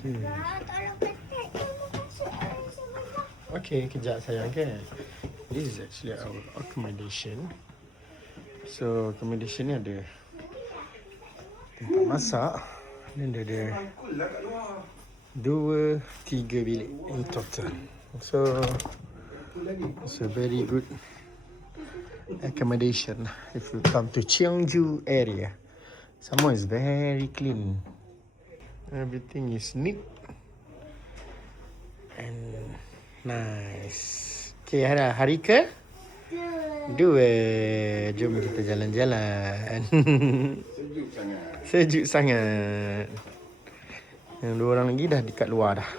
Okay. Okay, kejap sayang kan. This is actually our accommodation. So accommodation ni ada tempat masak dan dia ada 2-3 bilik in total. So it's a very good accommodation if you come to Cheongju area. Somewhere is very clean. Everything is neat and nice. Okay, hari ke? 2. Jom kita jalan-jalan. Sejuk sangat. Sejuk sangat. Yang 2 orang lagi dah dekat luar dah.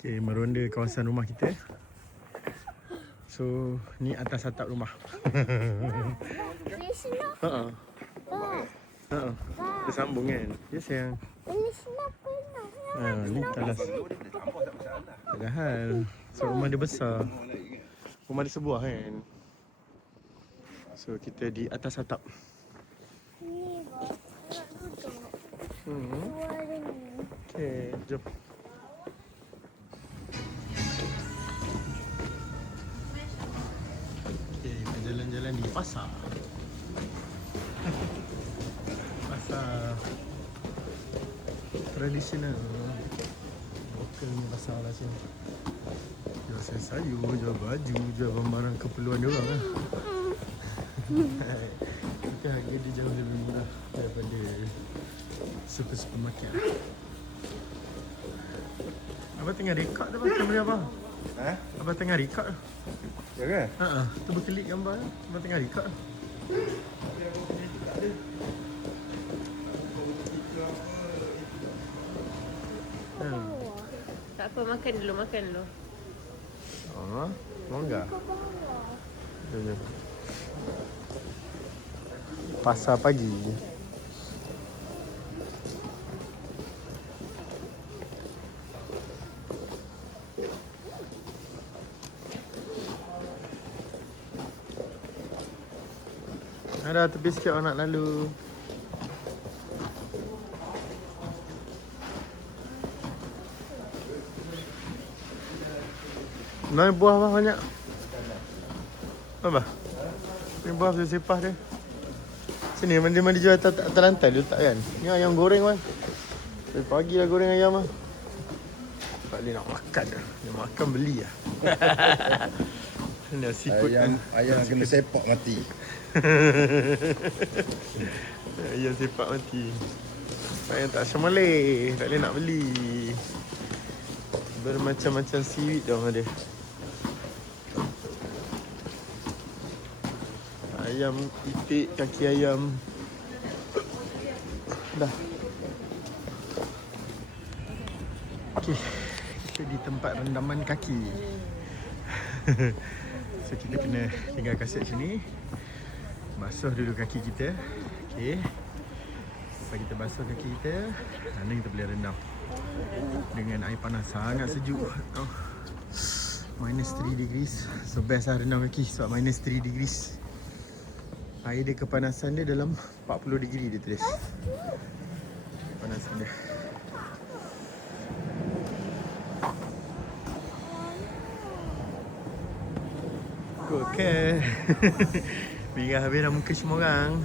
Okay, meronda kawasan rumah kita. So, ni atas atap rumah. Dia sambung kan? Ya sayang. Ni talas. Tak ada hal. So, rumah dia besar. Rumah dia sebuah kan? So, kita di atas atap. Okay, jom. Okay, kita jalan-jalan di pasar. Pasar tradisional. Lokal ni pasar lah sini. Jual sayur, jual baju, jual barang keperluan dia orang lah. Mungkin harga dia jauh lebih murah daripada supermarket. Abang tengah rekod tu abang, kamera abang. Abang tengah rekod tu. Ya ke? Tu berkelip gambar tu. Abang tengah rekod tu. Tak apa, makan dulu. Mangga. Jom. Pasar pagi. Ada tepi sikit orang nak lalu. Mana buah apa banyak? Apa? Ni buah sepah dia. Sini mandi jual atas lantai dia letak kan. Ni ayam goreng kan. Dari pagi dah goreng ayam ah. Tak boleh nak makan dah. Dia makan beli lah. Nasi put Ayam kena sepak mati. Ayam sepak mati. Ayam tak semalih. Tak boleh nak beli. Bermacam-macam seaweed dah ada. Ayam itik, kaki ayam. Dah. Okey. Kita di tempat rendaman kaki. So kita kena tinggal kasut sini. Basuh dulu kaki kita. Okey. Lepas kita basuh kaki kita, nanti kita boleh rendam dengan air panas. Sangat sejuk. Minus 3 degrees. So best lah rendam kaki sebab minus 3 degrees. Air dia, kepanasan dia dalam 40 degree dia tulis. Kepanasan dia. Okay. Biar habis dah muka semua orang.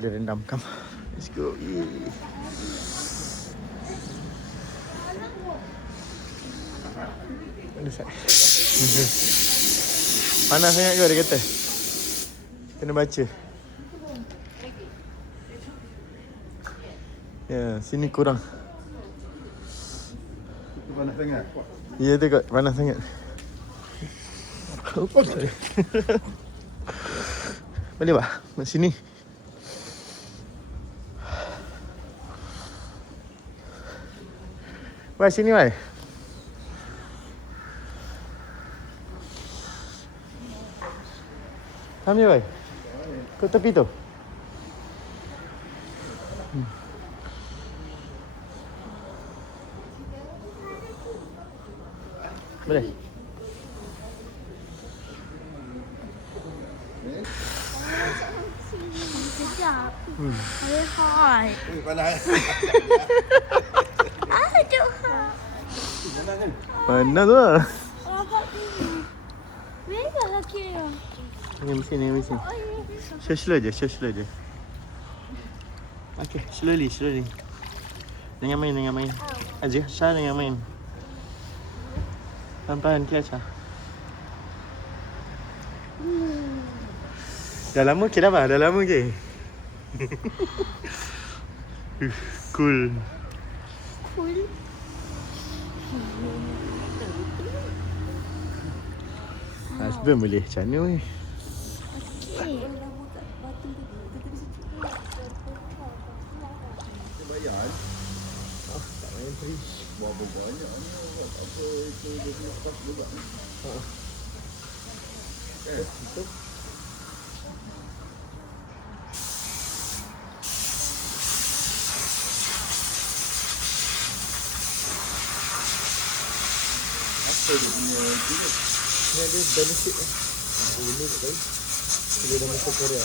Boleh rendam kam. Let's go. Panas sangat ke dia kata? Kena baca. Ya, sini kurang. Itu panas sangat. Ya tu kot, panas sangat. Okay. Boleh tak? Kat sini. Wai, sini wai. Ambil wai. Ke tepi tu. Boleh. Sekejap. Boleh hot. Panas. Aduh. Mana tu lah. Apa tu? Mereka lagi ya. Ni sini, ni sini. Slow je, slow je. Okay, slowly. Jangan main. Aja, Syah jangan main. Pelan-pelan, Syah. Dah lama ke dah, Dah lama ke? Cool. Cool. Husband boleh macam mana weh? Okay. Berapa banyak ni? Apa itu dia punya kos juga ni? Betul. Apa dia punya jenis? Ni ada benefit lah. Ini tak tahu. Dia dah masuk Korea.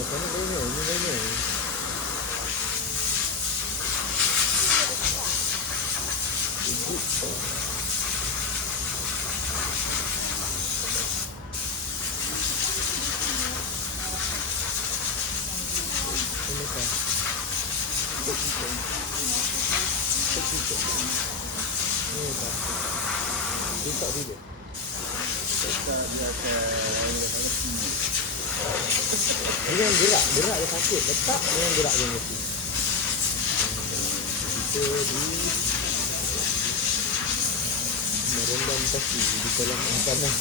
Sana banyak, ini banyak. Dia yang gerak dia sakit. Letak dia yang gerak dia mesti. Kita merendam kaki di kolam yang panas.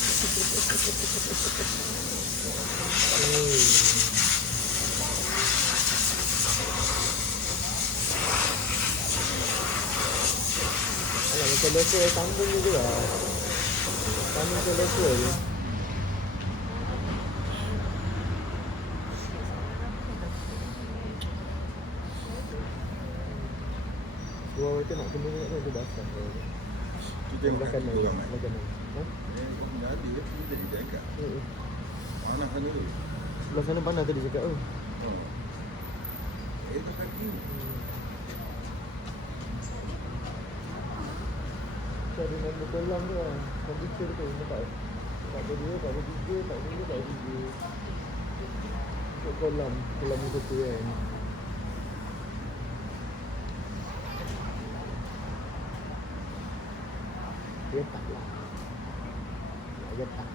Alah, macam lekor sambung je lah. Sama macam lekor je. Dua macam nak kena ingat tu basah. Kita yang Makan kaki orang. Makanan. Ha? Jadi dia pergi jadi jaga. Panas kan dulu. Sebelah sana panas tadi cakap tu. Itu kaki. Kita ada nama kolam tu lah. Komputer tu nampak. Tak ada dua, tak ada tiga, tak ada dua, tak ada tiga. Untuk kolam itu tu kan. Dia tak lah. Dia tak.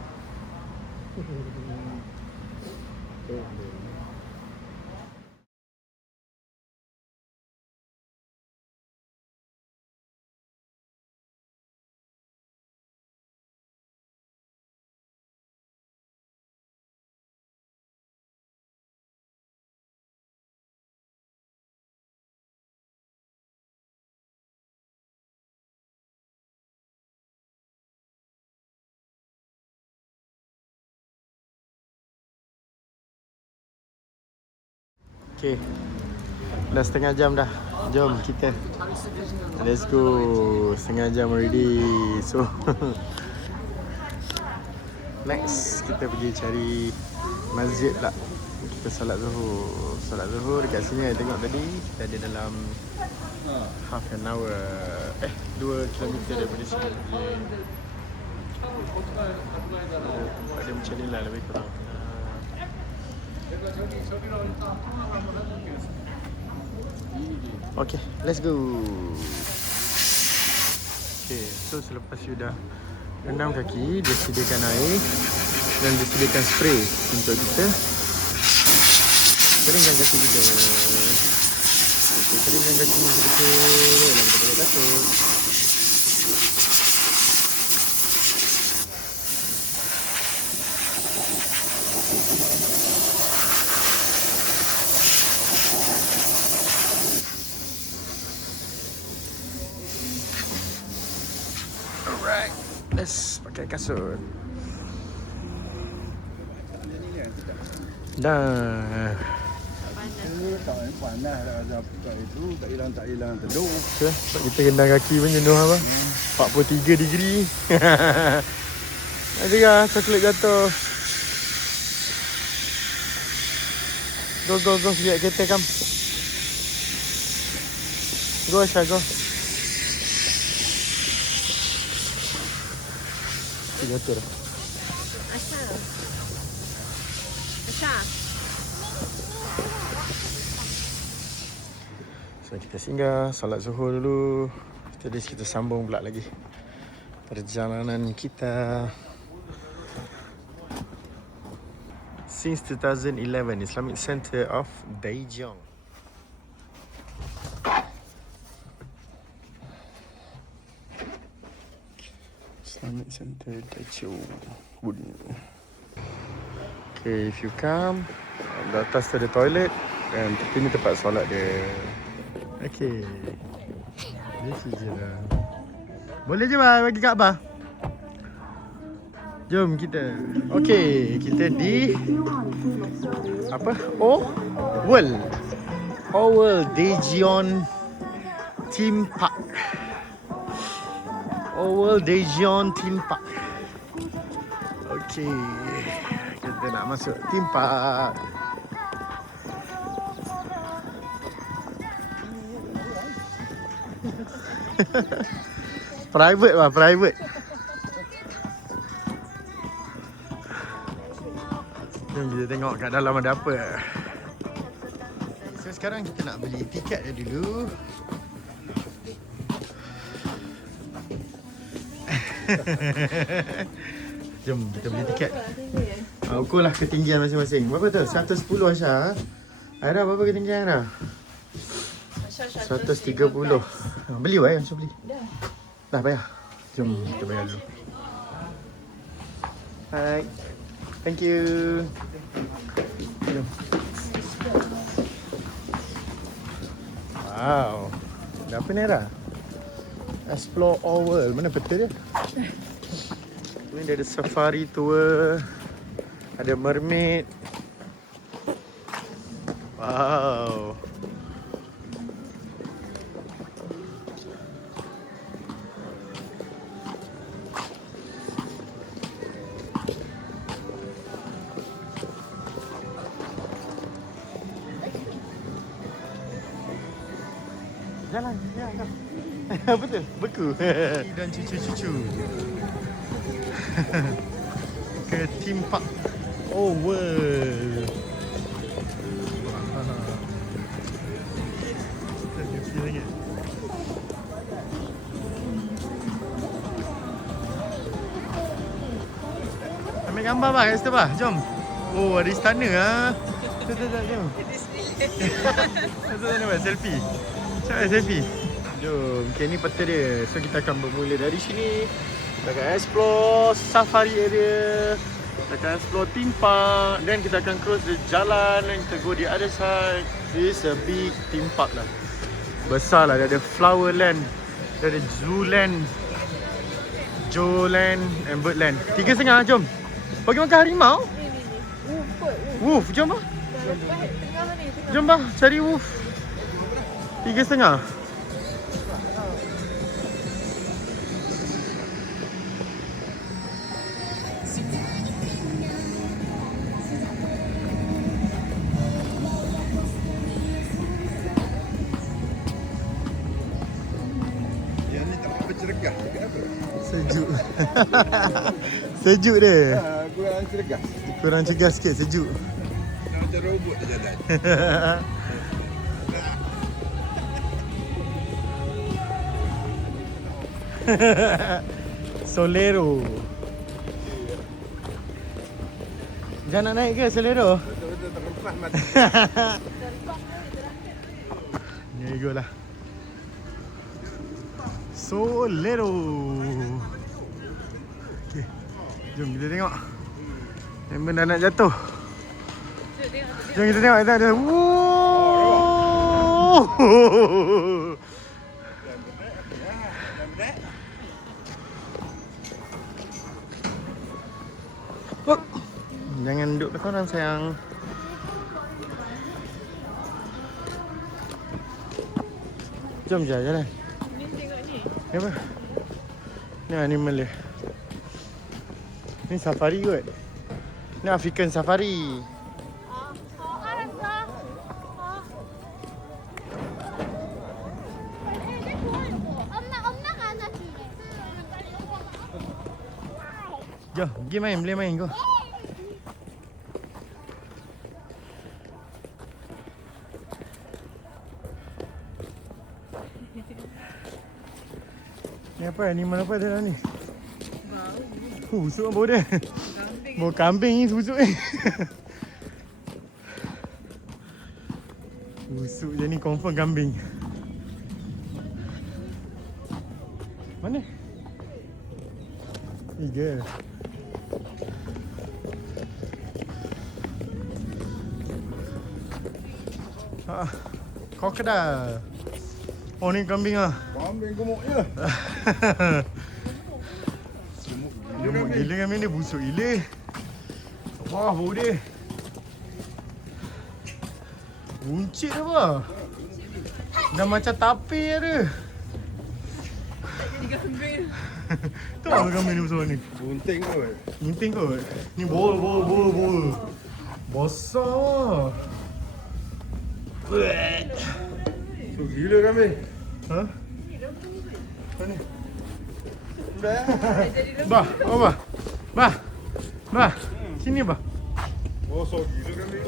Okay, dah setengah jam dah. Jom kita. Let's go. Setengah jam already. So next kita pergi cari masjid lah. Kita solat zuhur. Solat zuhur dekat sini saya tengok tadi kita ada dalam half an hour. 2 kilometer daripada sini. Tempat dia macam ni lah lebih kurang. Okay, let's go. Okay, so selepas you dah rendam kaki, dia sediakan air dan dia sediakan spray untuk kita keringkan kaki kita. Okay, keringkan kaki kita. Lah kita boleh takut. Alright, let's pakai kasut. Dah. Tak panas dah pakai itu, tak hilang teduh. Okay, sebab kita rendam kaki pun jenuh apa? 43 degree. Ada ke coklat jatuh. Go sekejap kereta kam. Go Asha, go. Jatuh dah. Asha. So kita singgah, solat zuhur dulu. Jadi kita sambung pula lagi perjalanan kita. Since 2011, Islamic Center of Daejeon. Islamic Center Daejeon. Okay, if you come, di atas tu ada toilet dan tepi ni tempat solat dia. Okay. Dia je lah. Boleh je bah bagi Kak Abah. Jom kita. Okay, kita di apa? World Daejeon Theme Park. World Daejeon Theme Park. Okay, kita nak masuk theme park. Private lah, private. Jom kita tengok kat dalam ada apa. So sekarang kita nak beli tiket dia dulu. Jom kita beli tiket. Ukurlah ketinggian masing-masing. Berapa tu? 110 Aisyah. Aira berapa ketinggian Aira? 130. Beli wah, Aisyah beli. Dah bayar. Jom kita bayar dulu. Hai. Thank you. Jom. Wow. Ada apa ni Aira? Explore all world. Mana peta dia? Ni dia ada safari tour. Ada mermaid. Wow. Jalan. Betul, beku. Dan cucu-cucu. Ke theme park. World. Ambil gambar bah kat situ bah. Jom. Ada istana ah. Jom. Jom buat selfie. Cepat selfie. Jom, okay, ni peta dia. So kita akan bermula dari sini. Kita akan explore safari area. Kita akan explore theme park. Then kita akan cross the jalan. Then kita go the other side. This is a big theme park lah. Besar lah. Dia ada flower land. Dia ada zoo land, Joe land and bird land. 3.5 jom. Pergi makan harimau. Wolf, jom bah. Jom bah, cari wolf. 3.5. Yang ni tak apa cergah. Sejuk. Sejuk dia. Kurang cergah. Kurang cegah sikit, sejuk. Macam robot dia jalan. Solero. Jangan nak naik ke Solero? Betul-betul terlepas mati. Ni go lah. Solero. Okay. Jom kita tengok. Member dah nak jatuh. Jom kita tengok. Kita ada. Jangan duduk belakang orang sayang. Jom je jalan. Ni tengok ni. Ni apa? Ni animal dia. Ni safari kot. Ni African safari. Jom, pergi main, boleh main kau. Ni apa? Animal apa dalam ni? Busuk bau dia. Kambing. Bau kambing ni busuk ni. Busuk je ni confirm kambing. Mana? Eagle. Crocodile. Oh ni kambing ah. Kambing gemuk je. Gemuk gila kambing ni, busuk gila. Wah bau dia. Buncit apa? Dah macam tape ada. Jadi kambing. Tu apa kambing ni besar ni? Bunting kot. Gunting kot. Ni bol. Besar. So gila kambing. Ha? Mana? Dah. Bah. Sini bah. Oh, so gila kambing.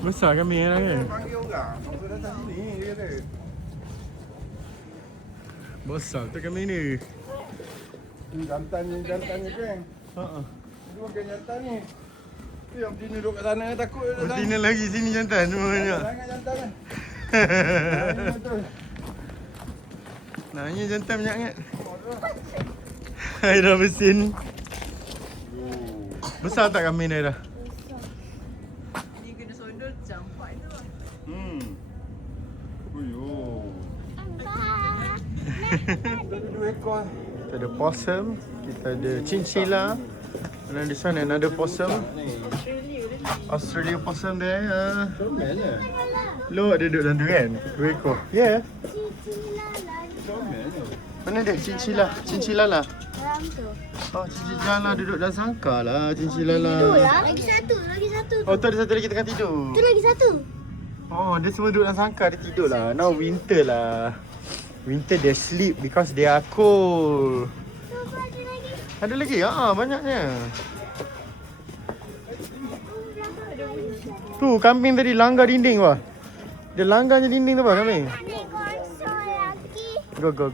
Besar kambing kan? Panggil orang. Masa datang sini dia kata. Besar tu kambing ni. Ni jantan kan. Ha. Dia makan jantan ni. Tu yang betina duduk kat sana takut dia datang. Betina lagi sini jantan semuanya. Sangat jantan kan. Betul. Naknya jantan banyak sangat. Air dah bersin. Besar tak kambing dia dah? Dia kena sondol campak tu. Uyo. Ada 2 ekor. Kita ada possum, kita ada chinchilla. And this one another possum. Australia possum dia. Comel je. Lo ada duduk dalam tu kan? 2 ekor. Ya. Yeah. Comel je. Mana dia? Chinchilla lah. Dalam tu. Oh, chinchilla duduk dalam sangkar lah. Chinchilla lah. Lagi satu. Oh, tu ada satu lagi tengah tidur. Tu lagi satu. Oh, dia semua duduk dalam sangkar. Dia tidur lah. Now winter lah. Winter they sleep because they are cold. Ada lagi? Banyaknya. Tu kambing tadi langgar dinding wah. Dia langgar je dinding tu apa kambing? Go.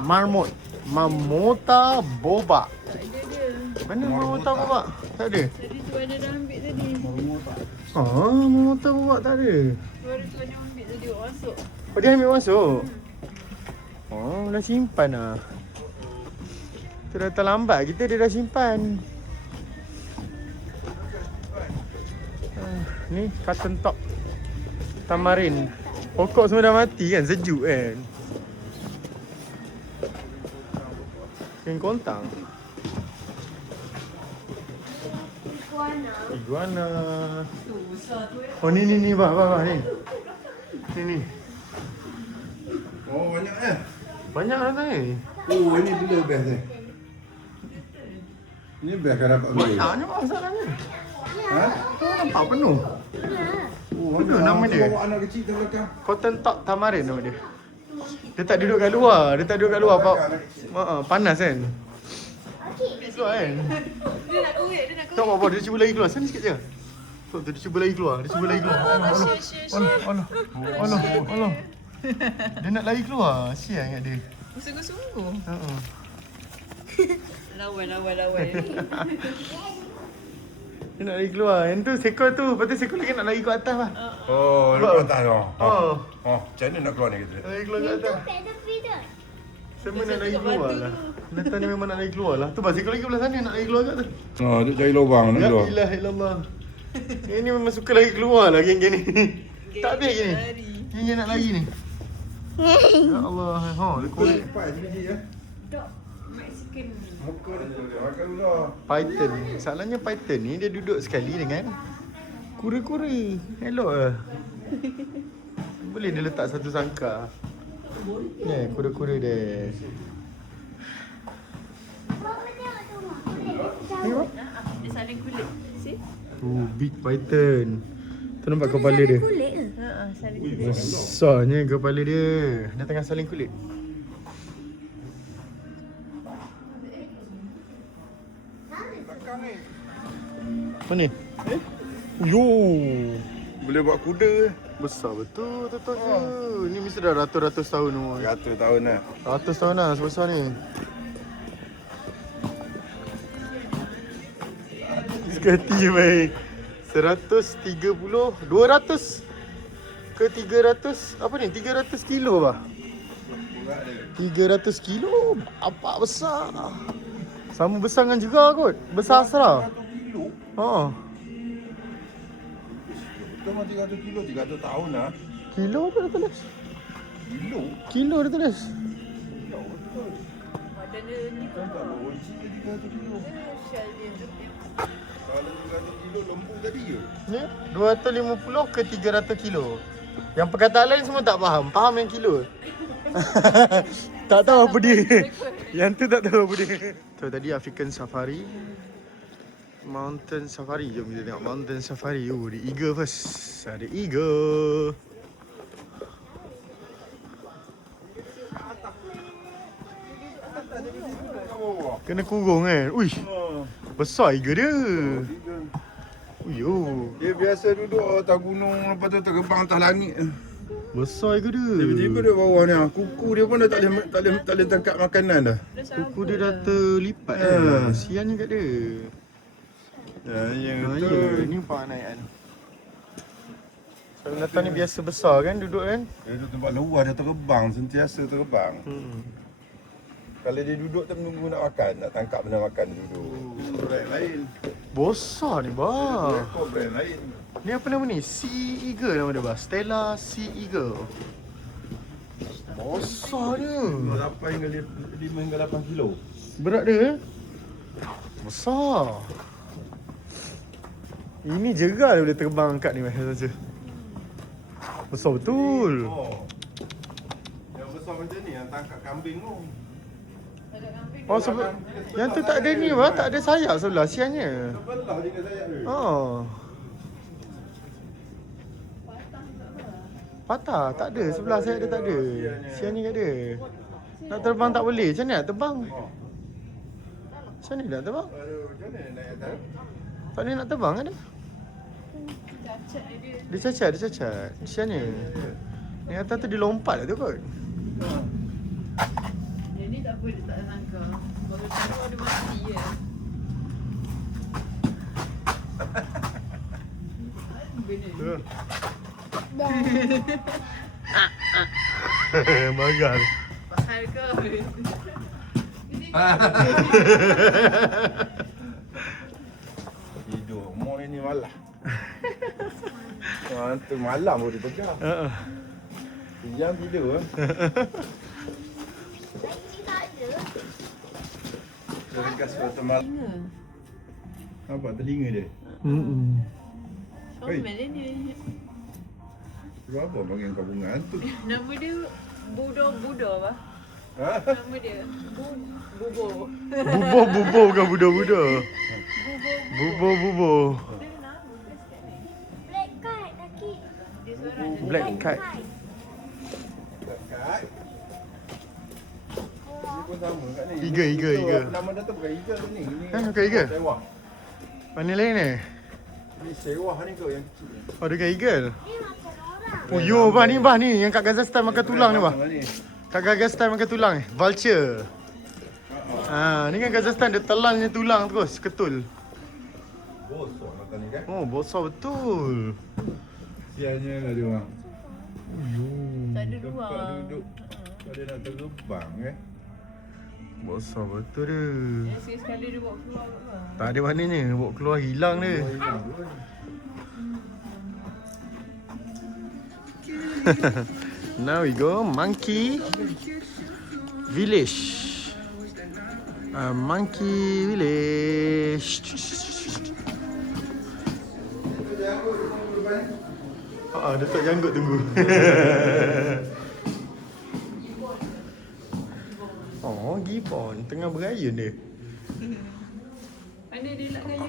Marmot. Marmota boba. Mana marmota boba? Tak ada. Tadi tu ada dah ambil tadi. Marmota boba tak ada. Baru tu ada ambil tadi awak masuk. Oh, dia ambil masuk? Oh, dah simpan lah. Tu dah terlambat kita, dia dah simpan. Ni cotton top tamarin. Pokok semua dah mati kan, sejuk kan. Yang kontang. Iguana. Tu besar tu Oh ni bah ni. Ni. Oh, banyak eh. Banyak lah ni. Oh, ini dulu best ni. Ini best kan dapat beli. Banyaknya masalahnya. Ha? Tu nampak penuh. Oh, Betul nama dia. Bawa anak kecil tu belakang. Cotton top tamarin nama dia. Dia tak duduk kat luar. Panas kan. Keluar kan. Dia nak kuih. Tak apa, dia cuba lagi keluar. Sana sikit je. Tu dia cuba lagi keluar. Allah. Dia nak lari keluar. Sial ingat dia. Sungguh-sungguh. Ha. Lawan. Dia nak lari keluar. Yang tu sekor tu. Lepas tu sekor lagi nak lari ke atas lah. Oh, Sebab- lepas atas tu. Oh. Macam mana nak keluar ni kita? Lari keluar ke atas. Semua nak lari keluar lah. Nathan ni memang nak lari keluar lah. Tu bah sekor lagi belah sana nak lari keluar kat tu. Oh, duk cari lubang nak La keluar. ilaha illallah. Ini memang suka lari keluar lah geng-geng ni. Tak habis gini. Lari. Geng-geng nak lari ni. Ya Allah. Ha, dia kulit. Cepat sebiji ya. Dok, Mexican. Muka dia tu dia makan dulu. Python. Salahnya Python ni dia duduk sekali dengan kura-kura. Elok lah. Boleh dia letak satu sangkar. Ni kura-kura dia. Tengok. Dia saling kulit. See? Big Python. Tu nampak kepala dia. Kulit ke? Saling kulit. Besarnya kepala dia. Dia tengah saling kulit. Mana? Yo. Boleh buat kuda. Besar betul tu. Ni mesti dah ratus-ratus tahun umur. 100 tahun dah. Ratus tahun dah sebesar ni. Sekati baik. 130, 200 ke 300. Apa ni? 300 kilo bah. 300 kilo. Apa besar. Sama besar dengan juga kot. Besar asra. 100 kilo. Ha. Kita mah 300 kilo, 300 tahun dah. Kilo tu dah tulis. Kilo? Kilo dah tulis. Ya betul. Badan dia ni Kan tak logik dia 300 kilo. shell dia tu. Kalau 300 kilo lembu tadi je. Ni 250 ke 300 kilo. Yang perkataan lain semua tak faham. Faham yang kilo. Tak tahu apa dia. Yang tu tak tahu apa dia. So tadi African Safari. Mountain Safari. Jom kita tengok Mountain Safari. Oh, ada eagle first. Ada eagle. Kena kurung kan. Uish. Besar eagle dia. Uyo. Dia biasa duduk atas gunung, lepas tu terbang atas langit. Besar eagle dia. Tiba-tiba dia bawah ni. Kuku dia pun dah tak boleh tangkap makanan dah. Kuku dia dah terlipat dah. Siannya kat dia. Ya, yang Ya, betul. ni nampak naikan. Kalau datang ni biasa besar kan duduk kan? Dia duduk tempat luar, dia terbang, sentiasa terbang. Kalau dia duduk tu menunggu nak makan, nak tangkap benda makan duduk. Brand lain. Besar ni bah. Ekor brand lain. Ni apa nama ni? Sea Eagle nama dia bah. Stella Sea Eagle. Besar dia. 8 hingga 5 hingga 8 kilo. Berat dia eh? Besar. Ini jegal dia boleh terbang angkat ni macam saja. Besar betul. Oh. Yang besar macam ni, yang tangkap kambing tu. Oh sebab yang tu tak ada ni bah, tak ada sayap sebelah siannya. Sebelah je dengan sayap dia. Oh. Patah, tak ada. Sebelah saya dia tak ada. Sian ni kat dia. Nak terbang tak boleh. Macam ni nak terbang? Macam ni nak terbang? Aduh, macam mana naik atas? Tak boleh nak terbang kan dia? Cacat dia. Dia cacat. Sian ni. Ni atas tu dia lompat lah tu kot. Dia ni tak apa, dia tak sangka. Baru tahu dia mati je. Benda ni. Magal. Bahal ke? Tidur. Mau ni malam. Tu malam baru dia pegang. Siang tidur. Tak ada. Dia ringkas pada malam. Apa telinga dia? Comel dia ni. Sebab apa panggil kau bunga hantu? Nama dia Budo apa? Ha? Nama dia Bubo. Bubo bukan budo. Bubo. Dia nama dia sekali. Black kite lagi. Dia seorang je. Black cat. Dekat. Ni pun sama kat ni. Eagle. Apa nama dia tu bukan eagle tu ni. Ni Bukan eagle? Sewah. Mana lain ni? Ni sewah ni kau yang kecil. Oh dia kan eagle. Dia makan orang. Oh yo bah ni yang kat Kazakhstan makan tulang ni bah. Ni. Kat Kazakhstan makan tulang ni. Vulture. Ni kan Kazakhstan dia telannya tulang terus ketul. Bosok makan ni kan. Oh besar betul. Sianya lah dia orang. Tak ada Tempat ruang. duduk. Pada nak terbang Besar betul dia. Sekali dia bawa keluar kat luar. Tak ada maknanya. Bawa keluar hilang dia. Hilang pun. Now we go Monkey Village. Monkey Village. Datuk Janggut tunggu. Oh, Gibbon tengah berayun dia. Mana dia nak kaya?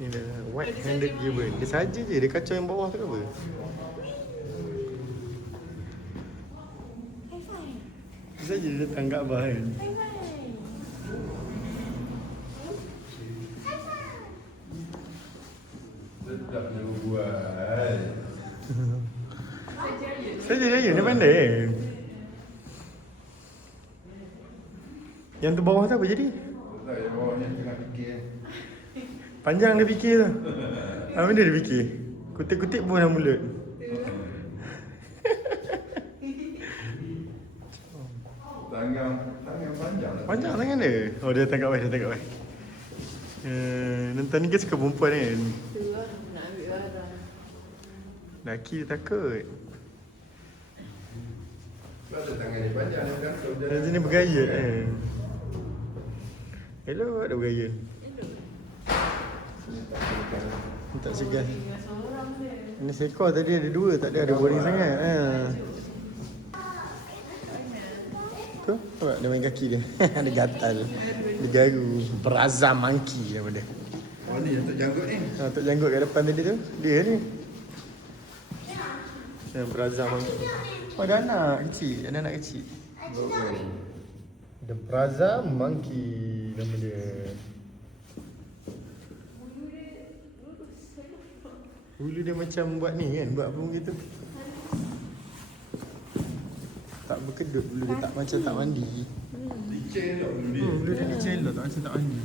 Ni dah white handed gibbon. Dia saja je, dia kacau yang bawah tu ke apa? Dia saja dia datang kat abah kan. Sedap dia buat. Saja je, dia pandai. Yang tu bawah tu apa jadi? Tak, yang bawah ni tengah fikir. Panjang dia fikir tu. Apa benda dia fikir? Kutip-kutip pun dalam mulut. Tangan panjang lah. Panjang tangan dia. Oh, dia tangkap baik, dia tangkap baik. Nonton ni kan suka perempuan kan? Tu lah nak ambil barang. Lelaki dia takut. Sebab ada tangan ni panjang, dia gantung dia. Dia jenis bergayut kan? Hello, ada bergayut. Tak segan. Tinggal seorang dia. Ini seekor tadi ada dua, tak ada boring sangat. Tu, nampak dia main kaki dia. Ada gatal. Dia garu. Brazza monkey nama dia. Oh ni Datuk Janggut ni. Tok Janggut kat depan tadi tu. Dia ni. Yang Brazza monkey. Oh, ada anak kecil. Ada anak kecil. The Brazza monkey nama dia. Bulu dia macam buat ni kan, buat apa gitu. Tak berkedut, bulu dia tak macam tak mandi. Licin tak bulu dia. Bulu dia licin lah, tak macam tak mandi.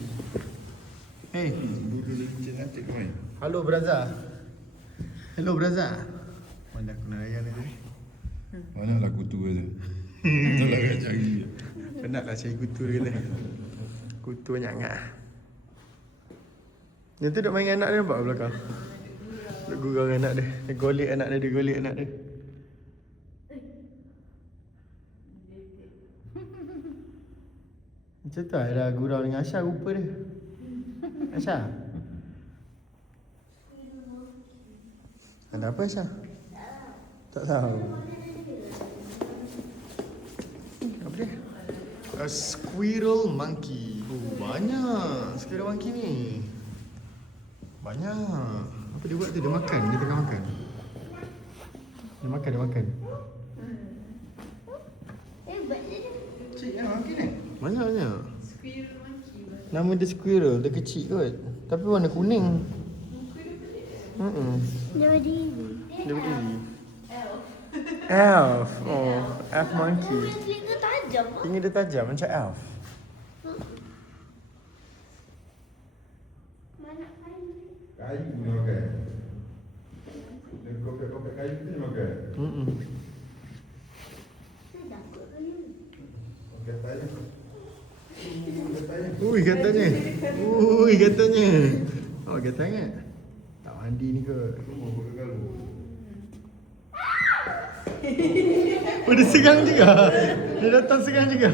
Hey, Bulu dia licin cantik main. halo Brazza. Hello Brazza. Mana aku nak layan dia? Manaklah kutu tu. Tolong nak cari dia. Penatlah cari kutu dia kata. Kutu banyak sangat. Yang tu duk main dengan anak dia nampak belakang. Duk gurau dengan anak dia. Dia golek anak dia, dia golek anak dia. Macam tu lah dah gurau dengan Asha rupa dia. Asha. Ada apa Asha? Tak tahu. Apa dia? A squirrel monkey. Oh, banyak squirrel monkey ni. Banyak. Apa dia buat tu? Dia makan. Dia tengah makan. Dia makan, dia makan. Cik yang monkey ni. Banyak. Squirrel monkey lah. Nama dia squirrel. Dia kecil kot. Tapi warna kuning. Dia berdiri. Dia berdiri. Elf. Oh, elf monkey. Telinga tajam. Telinga dia tajam macam elf. Mana kayu? Kayu dia makan. Dia kopek-kopek kayu tu dia makan. Saya takut kayu. Okey, tanya. Ui, katanya. Ui, katanya. Oh, katanya. Tak mandi ni kot. Oh, dia segang juga. Dia datang segang juga.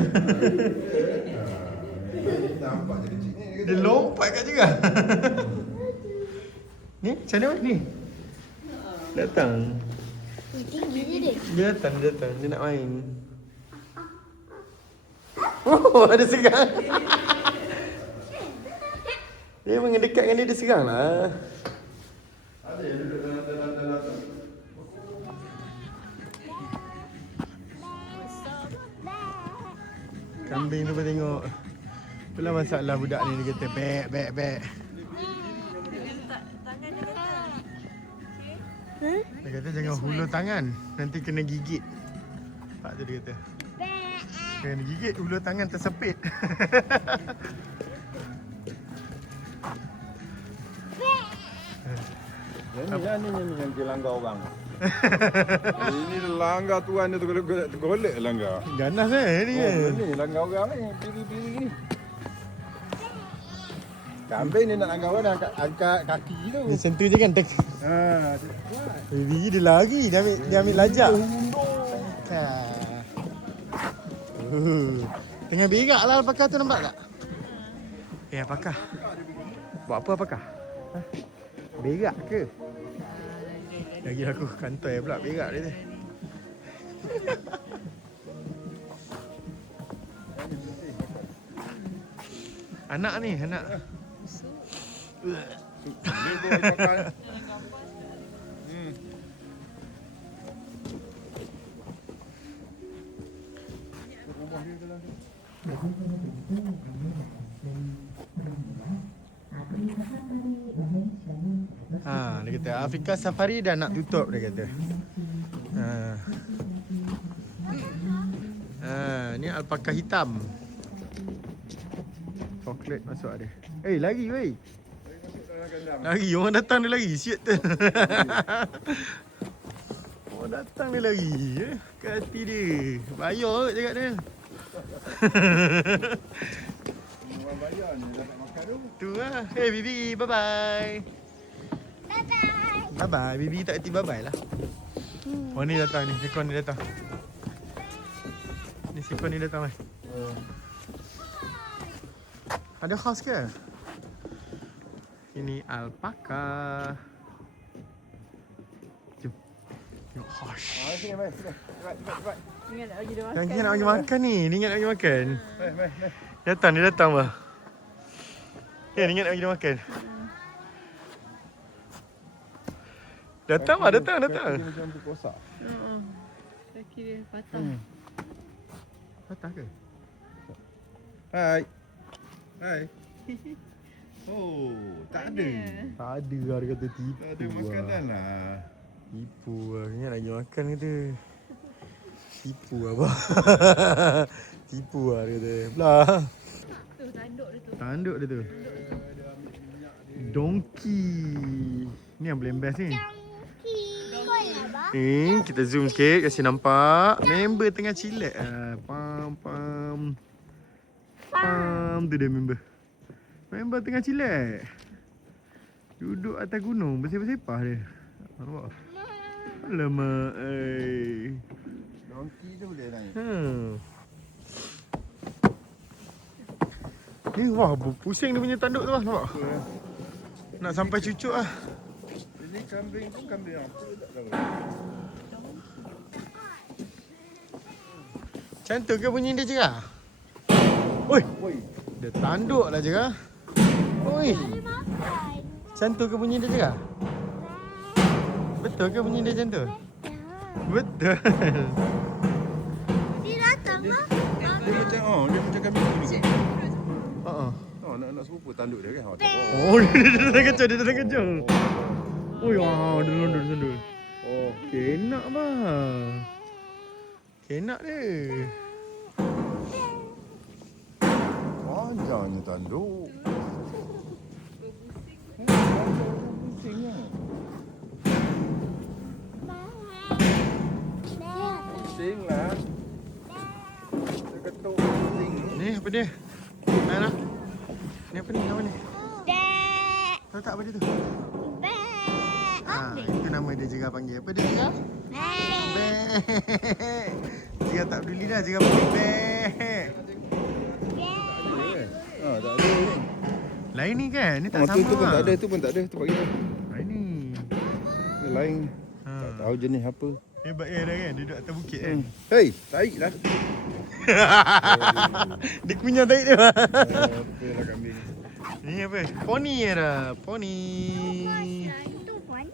Nampak je kecil ni. Dia lompat kat juga. Ni, macam mana ni? Datang. Tinggi dia. Dia datang. Dia nak main. Oh, ada segang. Dia mengedekat dengan dia segang lah. Ada yang duduk dalam. Kambing tu pun tengok. Itulah masalah budak ni, dia kata bek. Dia kata jangan hulur tangan, nanti kena gigit. Pak tu dia kata. Kena gigit, hulur tangan tersepit. Ni yang dia langgar orang. Ini langgar tuan dia tergolek langgar. Ganas ni kan. Ni langgar orang ni, piri-piri ni. Kambing dia nak langgar orang angkat kaki tu. Dia sentuh je kan. Ha, Baby dia lari. Dia ambil lajak. Tengah berak lah alpaka tu, nampak tak? Apakah? Buat apa apakah? Ha? Berak ke? Lagi aku kantoi pula berak dia tu. Anak ni, anak. Ni boleh makan. Dia kata Afrika Safari dah nak tutup, dia kata. Ni alpaka hitam. Coklat masuk ada. Lari weh. Lari, orang datang dia lari. Siap tu. Orang datang dia lari. Kat hati dia. Bayar kot cakap dia. Orang bayar ni dah nak makan tu. Tu lah. Bibi, bye-bye. Bye-bye. Bye-bye. Bibi tak hati bye-bye lah. Oh ni datang ni. Sekon ni datang. Ni sekon ni datang lah. Ada khas ke? Ini alpaka. Jom. Tengok khas. Sini, mai. Sini. Cepat. Ingat nak bagi dia makan. Yang dia nak bagi makan ni. Dia ingat nak bagi makan. Mai. Dia datang bah. Dia ingat nak bagi dia makan. Datang bah, datang. Kaki dia macam terkosak. Kaki dia patah. Patah ke? Hai. Oh, tak ada. Tak ada lah, dia kata tipu. Tak ada makanan lah. Tipu lah. Ingat lagi makan kata. Tipu lah bah. Tipu lah dia kata. Belah. Tu tanduk dia tu. Tanduk dia tu. Donkey. Ni yang paling best ni. Kau ya, Abah? Kita zoom sikit kasi nampak. Member tengah chillax. Pam. Tu dia member. Member tengah chillax. Duduk atas gunung bersepah-sepah dia. Nampak? Alamak. Donkey tu boleh naik. Ni wah, pusing dia punya tanduk tu lah. Nampak? Nak sampai cucuk lah. Ini kambing pun kambing apa tak tahu. Macam tu ke bunyi dia Jerah? Oi, Oi, dia tanduk lah Jerah. Oi, Makan. macam tu ke bunyi dia Jerah? Betul ke bunyi dia macam tu? Betul. Dia datang lah. dia macam kambing tu. Nak serupa tanduk dia kan. Oh, dia dah kecoh, dia dah kecoh. Oi, wah, dia london sendul. Oh, Kenak bah. Kenak dia. panjangnya tanduk. Pusingnya. Pusing lah. Dia ketuk pusing. Ni apa dia? Mana? Ni apa ni? Nama ni? Dek. Tahu tak apa dia tu? Bek. Itu nama dia Jerah panggil. Apa dia Jerah? Bek. Bek. Jerah tak peduli dah. Jerah panggil bek. Tak ada ni. Lain ni kan? Ni tak sama. Tu pun tak ada, tu pun tak ada. Tempat kita. Lain ni. Ni lain. Tak tahu jenis apa. Hebat dia dah kan? Dia duduk atas bukit kan? Hei, tarik lah. Dia kunyah tarik dia. Apa lah kambing. Ni apa? Pony dah. Pony. Itu pun.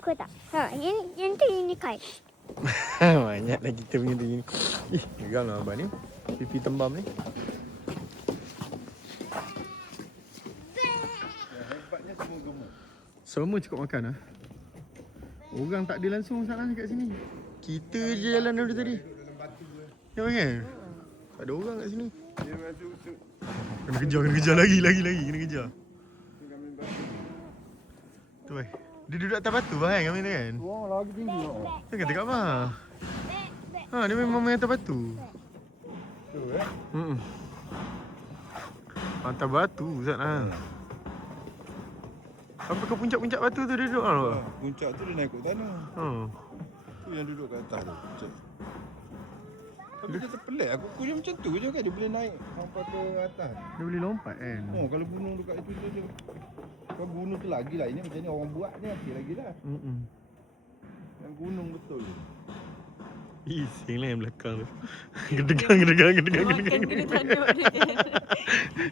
Kau tak? Ha, yang tu unicorn. Banyak lah kita punya tu. Ih, geram lah abang ni. Pipi tembam ni. Hebatnya semua gemuk. Semua cukup makan lah. Orang tak ada langsung masalah kat sini. Kita je jalan dari tadi. Ya kan? Tak ada orang kat sini. Dia masuk Kena kejar lagi. Kena kejar. Tu baik. Dia duduk atas batu bah kan kami tu kan? wah lagi tinggi tau. Dia kata kat mana? Dia memang main atas batu. Tu Atas batu Zat lah. Sampai ke puncak-puncak batu tu dia duduk lah. Puncak tu dia naik ke tanah. Tu yang duduk kat atas tu. Puncak. Tapi dia terpelik. Aku kukuh dia macam tu je kan. Dia boleh naik sampai ke atas. Dia boleh lompat kan. Oh, kalau gunung dekat itu dia. Kalau gunung tu lagi lah. Ini macam ni orang buat ni okey lagi lah. Yang gunung betul. Ising lah yang belakang tu. Gedegang. Makan kena tanduk dia.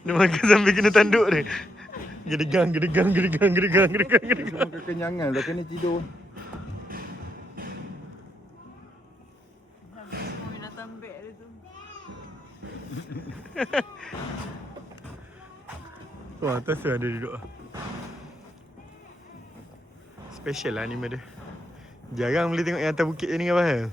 Dia makan sambil kena tanduk dia. Gedegang. Semua kekenyangan dah kena tidur. Semua binatang beg dia tu. Oh, atas tu ada duduk. Special lah anime dia. Jarang boleh tengok yang atas bukit je ni kan Bahal.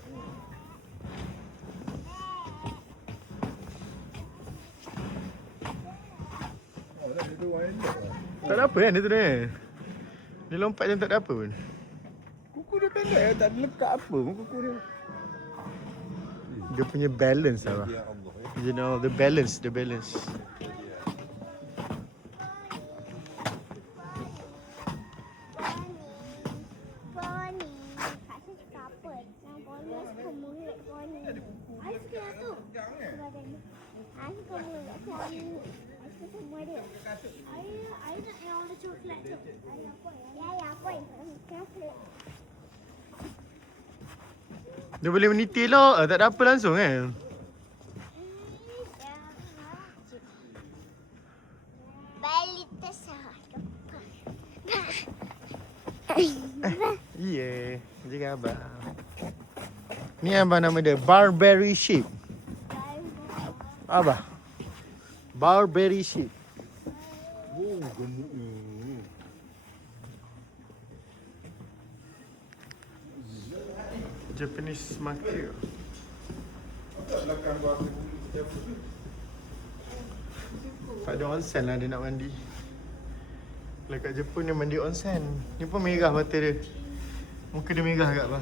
Tak ada apa kan dia tu ni. Dia lompat je tak ada apa pun. Kuku dia pendek, tak ada lekat apa pun kuku dia. Dia punya balance lah. Ya Allah. You know, the balance. Poni. Kak Syah cakap apa? Yang poni suka mulut poni. I suka yang tu. I suka mulut poni. I suka semua dia. I nak yang warna coklat tu. Ya, apa yang coklat. Dia boleh meniti elok. Tak ada apa langsung kan. Balik terserah. Yeah. Jaga abang. Ni abang nama dia Barbary Sheep. Abah. Barbary Sheep. Oh, gemuknya. Japanese market. Tak belakang gua aku setiap tu. Tak ada onsen lah dia nak mandi. Kalau kat Jepun dia mandi onsen. Ni pun merah mata dia. Muka dia merah kat apa?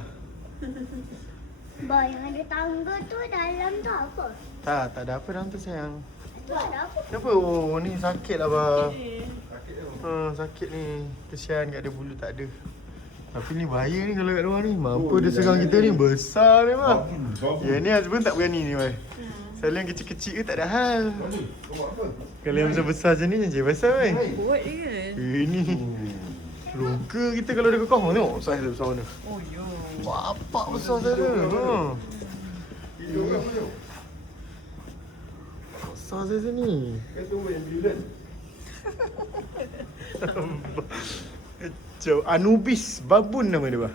Boy, yang ada tangga tu dalam tu apa? Tak ada apa dalam tu sayang. Tu ada apa? Kenapa? Oh ni sakit lah bah. Sakit ni. Kesian kat dia bulu tak ada. Tapi ni bahaya ni kalau kat luar ni. Mampu dia serang kita ni besar ni bah. Ya ni husband tak berani ni bah. Selalu yang kecil-kecil ke tak ada hal. Kalau yang besar-besar macam ni je besar bah. Kuat dia kan? Ini luka kita kalau dia kekong. Tengok saiz dia besar mana. Oh yo. Bapak besar saiz dia. Besar saiz dia ni. Itu yang bilet. Anubis babun nama dia bah.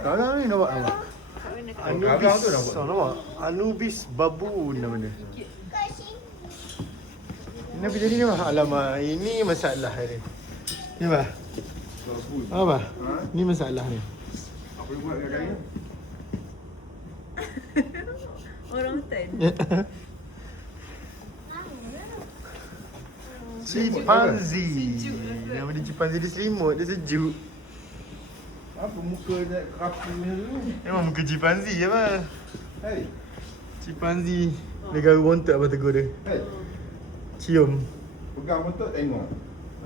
Sekarang ni nampak nama. Karang tu nampak. Nampak. Anubis babun nama dia. Kenapa jadi ni bah? Alamak, ini masalah ni. Ni bah. Apa? Ni masalah ni. Apa yang buat dengan kain? Orang hutan. Chimpanzee. Nama dia chimpanzee, dia selimut, dia sejuk. Apa muka dia kapunya tu? Memang muka chimpanzee je bah. Hei. Chimpanzee. Negara bontot apa tegur dia. Hei. Cium. Pegang motor tengok.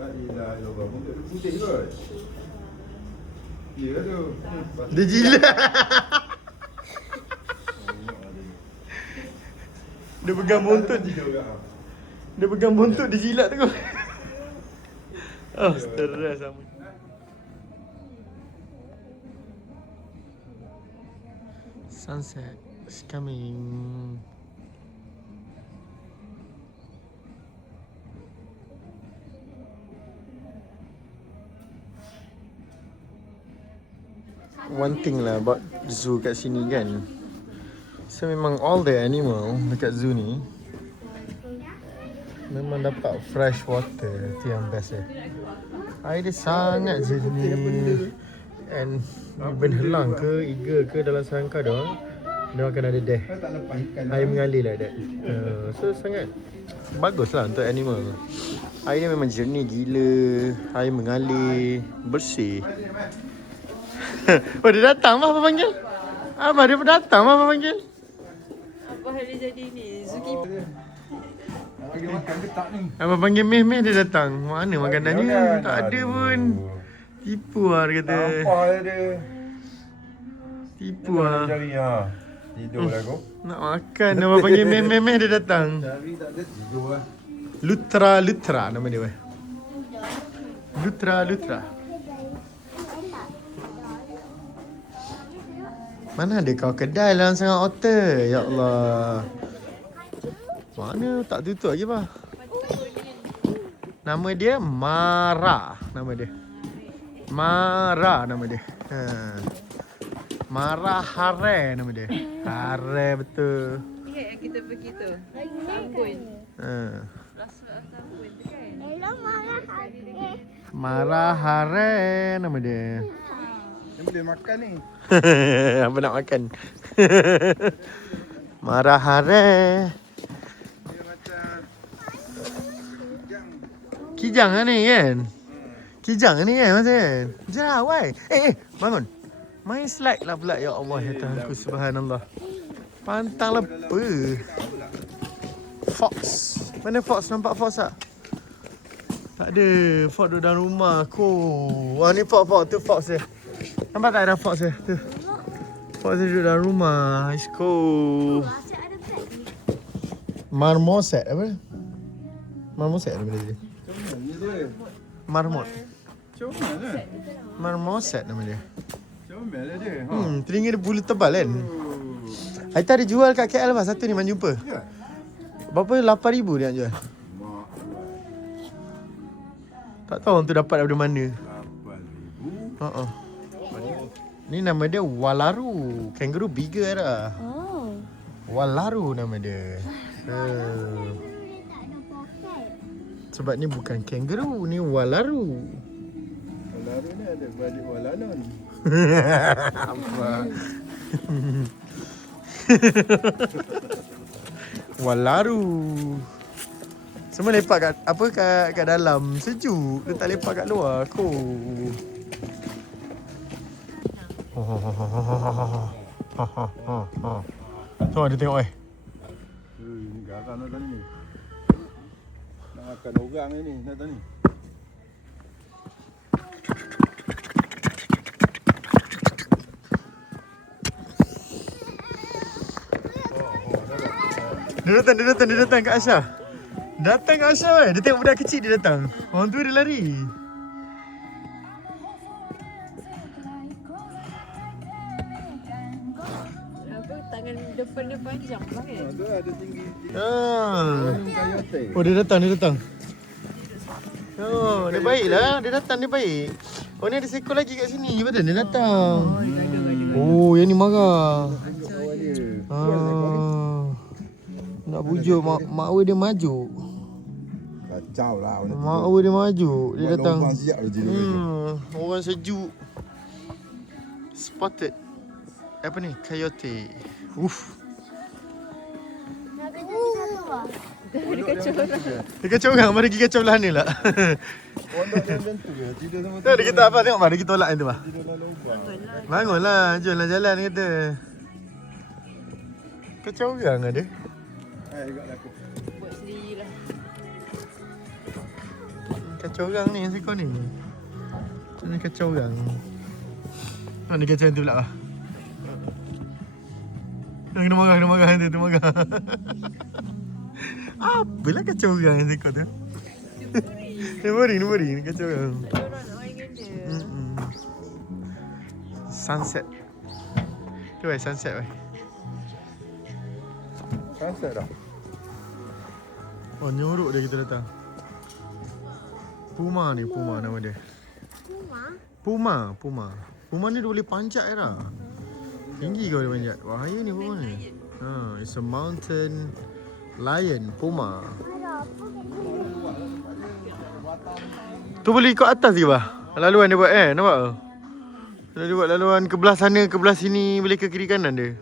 La ilaha illallah. Motor tu putih kot. Ya tu. Dia jilat. Dia pegang bontot. Dia pegang bontot, dia jilat tu. Oh, stres sama. Sunset is coming. One thing lah about zoo kat sini kan. So memang all the animal dekat zoo ni memang dapat fresh water. Itu yang best air dia sangat jernih. And even helang ke, eagle ke dalam serangka dia akan ada deh. Air mengalir like that. So sangat bagus lah untuk animal. Air dia memang jernih gila. Air mengalir, bersih. Oh dia datang, apa panggil? Apa dia datang, apa panggil? Apa hal dia jadi ni? Zookeeper. Nak bagi makan ke tak ni? Abang panggil Meh dia datang. Mana makanannya? Makan. Tak ada pun. Tipu lah dia kata. Sampah dia. Tipu Nak lah. cari ha. Tidur lah kau. Nak makan. Abang panggil Meh dia datang. Cari tak ada tidur lah. Lutra nama dia. Weh. Lutra. Mana ada kau kedai dalam sangat otter. Ya Allah. Mana tak tutup lagi bah. Nama dia Mara. Nama dia. Ha. Mara Hare nama dia. Hare betul. Ingat yang kita pergi tu? Tambun. Ha. Last Tambun tu kan? Hello, marah hati. Mara Hare nama dia. Dia boleh makan ni. Apa nak makan? Mara Hare. Dia macam kijang. Kijang lah ni kan? Kijang ni kan masa kan? Jerawai. Bangun. Main slide lah pula. Ya Allah, ya Tuhan aku, subhanallah. Pantang lepa. Fox. Mana Fox? Nampak Fox tak? Tak ada. Fox duduk dalam rumah aku. Wah ni Fox. Tu Fox dia. Nampak tak ada Fox dia? Tu. Fox dia duduk dalam rumah. Isko. Asyik ada beg ni. Marmoset apa? Marmoset nama dia. Macam mana dia? Marmot. Macam mana? Marmoset nama dia. Macam mana dia? Telinga dia bulu tebal kan? Haita ada jual kat KL lah. Satu ni mana jumpa. Ya. Berapa? 8,000 dia nak jual. Mak. Tak tahu orang tu dapat daripada mana. 8,000. Ni nama dia Walaru. Kangaroo bigger dah. Oh. Walaru nama dia. Dia tak ada poket. Sebab ni bukan kangaroo, ni Walaru. Walaru ni ada balik walanon. Apa? Walaru. Semua lepak kat apa kat dalam sejuk. Dia tak lepak kat luar. Ko. Tu ada tengok Ni garang nak tadi ni. Nak makan orang ni nak tadi. Dia datang kat Aisyah. Datang kat Aisyah weh. Dia tengok budak kecil dia datang. Orang tu dia lari. Apa tangan depan dia panjang lah kan? Tu ada tinggi. Ah. Kayote. Oh dia datang. Oh dia baik lah. Dia datang dia baik. Oh ni ada seekor lagi kat sini. Betul dia datang. Oh yang ni marah. Kawan dia. Nak bujuk mak Awe dia maju. Kacau lah. Mak Awe dia maju. Dia datang. Orang siap je dia. Orang sejuk. Spotted. Apa ni? Coyote. Uff. Nak kena satu lah. Dia kacau orang. Dia kacau orang. Mari pergi kacau belah ni lah. Pondok dia macam tu ke? Tidur sama Tu dia kata apa? Tengok mana kita tolak tu bah. tidur dalam lubang. Bangunlah. Jomlah jalan dia kata. Kacau orang ada. Hai kat aku. Buat sendirilah. Kacau orang ni seekor ni. Ni kacau orang. Mana dia kacau tu pula lah. Kena marah tu marah. Apalah kacau orang seekor tu. Dia boring kacau orang. Orang nak main dengan dia. Sunset. Tu sunset weh. Sunset dah. Oh nyorok dia kita datang. Puma nama dia. Rumah. Puma ni dia boleh panjat era. Tinggi kau boleh panjat. Bahaya ni Puma ni. It's a mountain lion, Puma. Ada apa kat sini? Tu boleh ikut atas ke bah? Laluan dia buat nampak ke? Dia buat laluan ke belah sana, ke belah sini, boleh ke kiri kanan dia.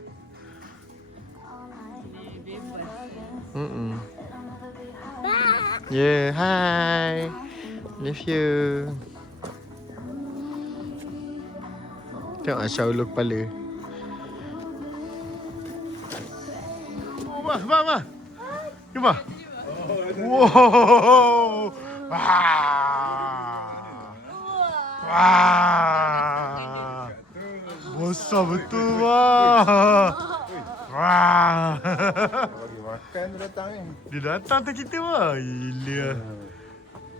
Yeah, hi. Love you. Tengok Aisyah ulur kepala. Oh, bah. Ni bah. Wow. Wah. Wah. Besar betul wah. Wah. Bagi makan dia datang ni. Dia datang tu kita wah. Gila.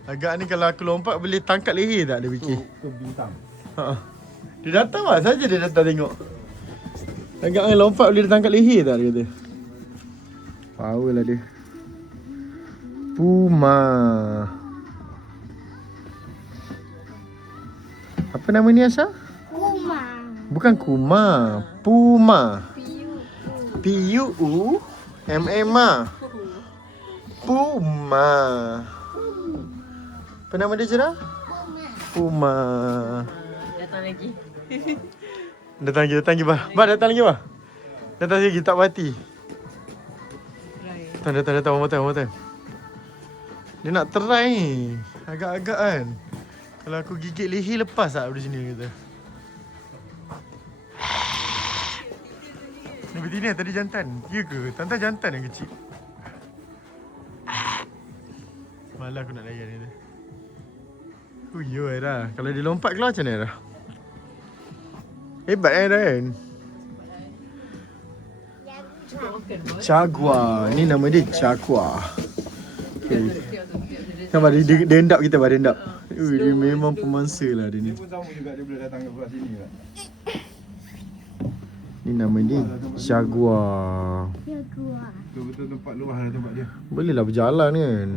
Agak ni kalau aku lompat boleh tangkap leher tak dia fikir? Tu bintang. Ha. Dia datang wah saja dia datang tengok. Agak ni lompat boleh tangkap leher tak dia kata. Power lah dia. Puma. Apa nama ni Asha? Kuma. Bukan Kuma, Puma. P-U-U-M-A. Puma. Apa nama dia Jera? Puma. Datang lagi. Datang lagi bah. Bah datang lagi bah. Datang lagi tak mati. Datang one more time. Dia nak try ni. Agak-agak kan. Kalau aku gigit leher lepas tak dari sini kata. Ni betina tadi jantan. Ya ke? Tanta jantan yang kecil. Malah aku nak layan ni. Yo Era. Kalau dia lompat keluar macam mana Era? Hebat Era kan? Cukup makan bos. Jaguar. Ni nama dia Jaguar. Okay. Nampak dia endap kita bah, dia endap. Dia memang pemangsa lah dia ni. Dia pun sama juga dia boleh datang ke belah sini lah. Ni nama dia Jaguar. Jaguar. Betul-betul tempat luas lah tempat dia. Boleh lah berjalan kan.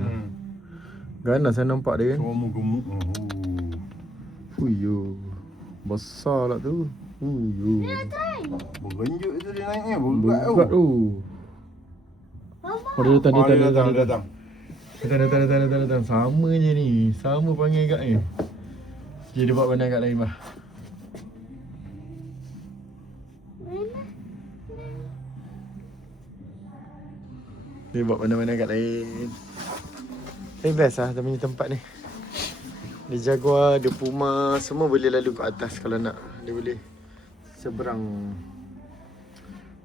Ganas saya nampak dia kan. Semua gemuk. Huyo. Besar lah tu. Huyo. Berenjuk tu dia naik ni. Berat Berat tu. Oh dia datang. Datang. Datang. Sama je ni. Sama panggil agak ni. Dia buat pandang agak lain bah. Dia buat pandang-pandang agak lain. Tapi best lah teman tempat ni. Dia Jaguar, dia Puma, semua boleh lalu ke atas kalau nak. Dia boleh seberang.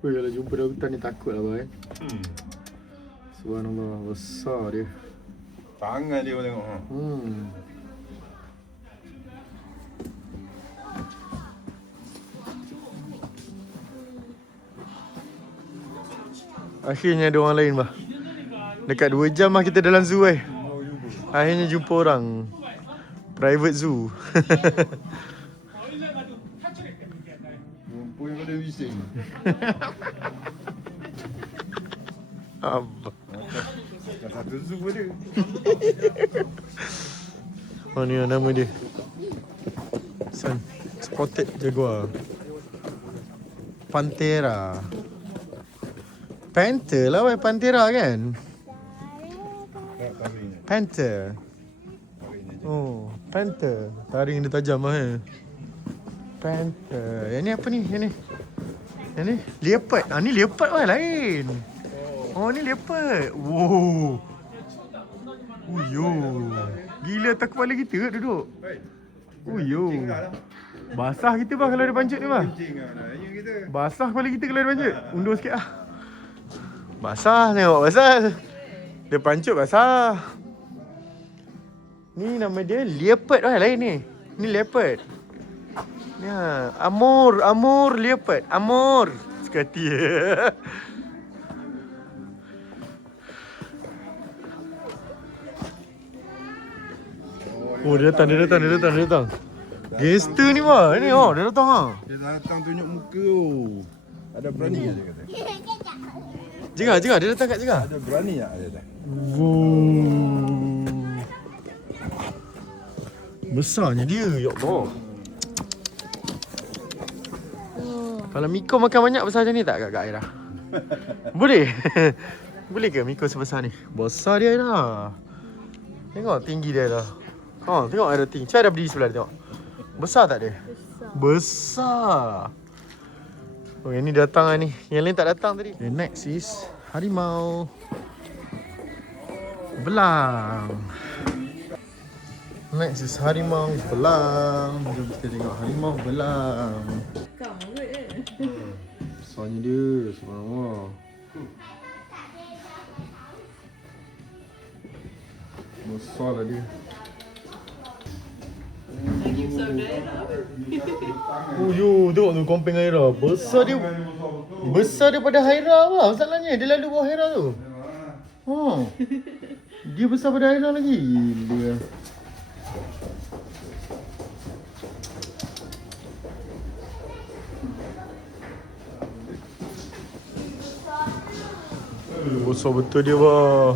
Weh kalau jumpa dalam hutan ni takut lah kan. Subhanallah, besar dia. Tangan dia pun tengok. Akhirnya ada orang lain bah. Dekat 2 jam lah kita dalam zoo Akhirnya jumpa orang. Private zoo. Jumpa yang ada bising. Abang. Satu zoo pun dia. Oh ni nama dia. Spotted Jaguar. Panthera. Panther lah weh, Panthera kan? Tak tahu. Panther. Oh, Panther. Taring dia tajam lah Panther. Yang ni apa ni? Yang ni leopard. Ni leopard lah lain. Oh ni leopard. Wow. Uyo. Gila atas kepala kita ke duduk? Uyo. Basah kita bah kalau ada pancut ni bah. Basah kepala kita kalau ada pancut. Undur sikit lah. Basah tengok basah. Dia pancut basah. Ni nama dia leopard lah lain ni. Ni leopard. Ya, Amur leopard. Amur. Sekati. Oh dia datang. Gangster ni bah. Ni dia datang ah. Dia datang tunjuk muka tu. Ada berani tak dia kata? Jengah dia datang kat jengah. Ada berani tak dia kata? Besarnya dia, ya Allah. Kalau Miko makan banyak besar macam ni tak Kak Aira? Boleh? Boleh ke Miko sebesar ni? Besar dia Aira. Tengok tinggi dia dah. Tengok Aira tinggi. Cuba ada berdiri sebelah dia tengok. Besar tak dia? Besar. Oh yang ni datang lah ni. Yang lain tak datang tadi. The next is harimau belang. Next is harimau belang. Jom kita tengok harimau belang. Besarnya dia, subhanallah. Besar lah dia. Lagi besar daerah. Oh yo, tengok tu kompeng Haira. Besar dia. Besar daripada Haira lah masalahnya. Dia lalu bawah Haira tu. Dia besar pada Haira lagi. Gila. Besar betul dia bah.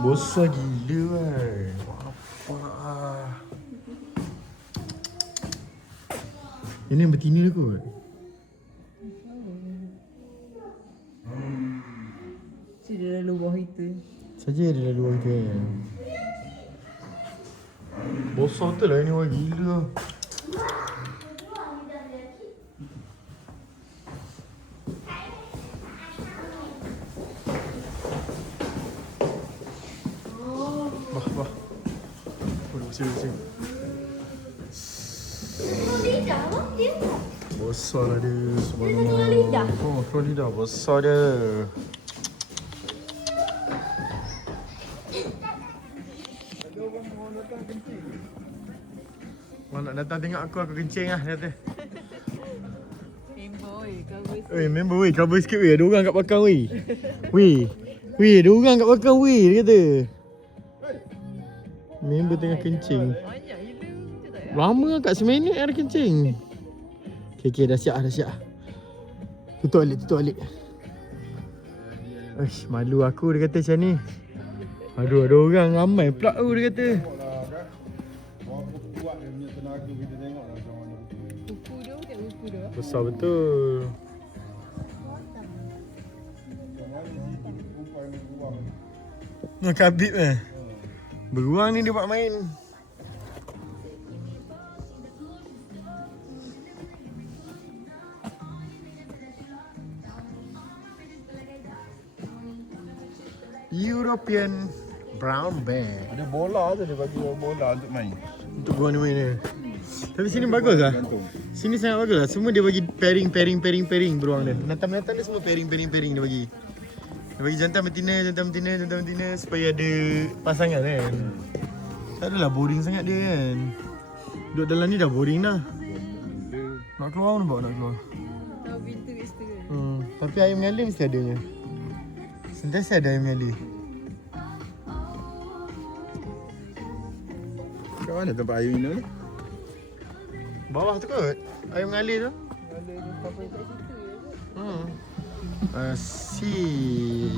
Besar gila kan. Apa lah. Ini yang betina dia kot. Dia lalu bawah itu. Saja dia lalu bawah itu kan. Besar betul lah ini wah gila. Bah. Bersih. Lidah bang dia. Besar lah dia. Dia keluar lidah. Oh, keluar lidah. Besar dia. Orang nak datang tengok aku kencing lah dia kata. Member weh, cover sikit weh. Ada orang kat belakang weh. Weh, ada orang kat belakang weh dia kata. Member tengah kencing. Banyak gila. Lama kat seminit ada kencing. Okay, dah siap. Tutup balik. Uish, malu aku dia kata macam ni. Aduh, ada orang ramai pula tu dia kata. Berapa kuat dia punya tenaga kita tengok lah macam mana. Kuku dia. Besar betul. Nak kabib beruang ni dia buat main. European brown bear. Ada bola tu dia bagi bola untuk main. Untuk beruang ni main dia. Tapi sini bagus lah. Sini sangat bagus lah. Semua dia bagi pairing beruang dia. Penatang dia semua pairing dia bagi. Dia bagi jantan betina supaya ada pasangan kan. Tak adalah boring sangat dia kan. Duduk dalam ni dah boring dah. Nak keluar pun nak keluar. Tahu pintu kat situ kan. Tapi air mengalir mesti adanya. Sentiasa ada air mengalir. Kat mana tempat air minum ni? Bawah tu kot. Air mengalir tu. Ada apa kat situ je. Seal.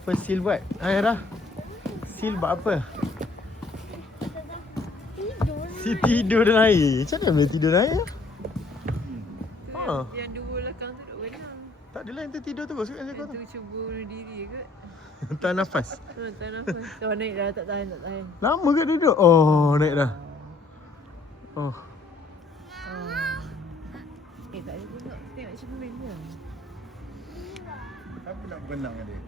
Apa seal buat? Aira? Seal buat apa? Tidur. Seal tidur dalam air. Macam mana boleh tidur dalam air? Yang dua belakang tu tak benar. Tak adalah yang tertidur terus kat Yang kau tu. tu cuba bunuh diri kot. Tahan nafas. Tak nafas. Kalau naik dah tak tahan. Lama ke duduk? Oh, naik dah. Oh. Tak ada pun tengok cermin je. Apa nak berenang dengan dia?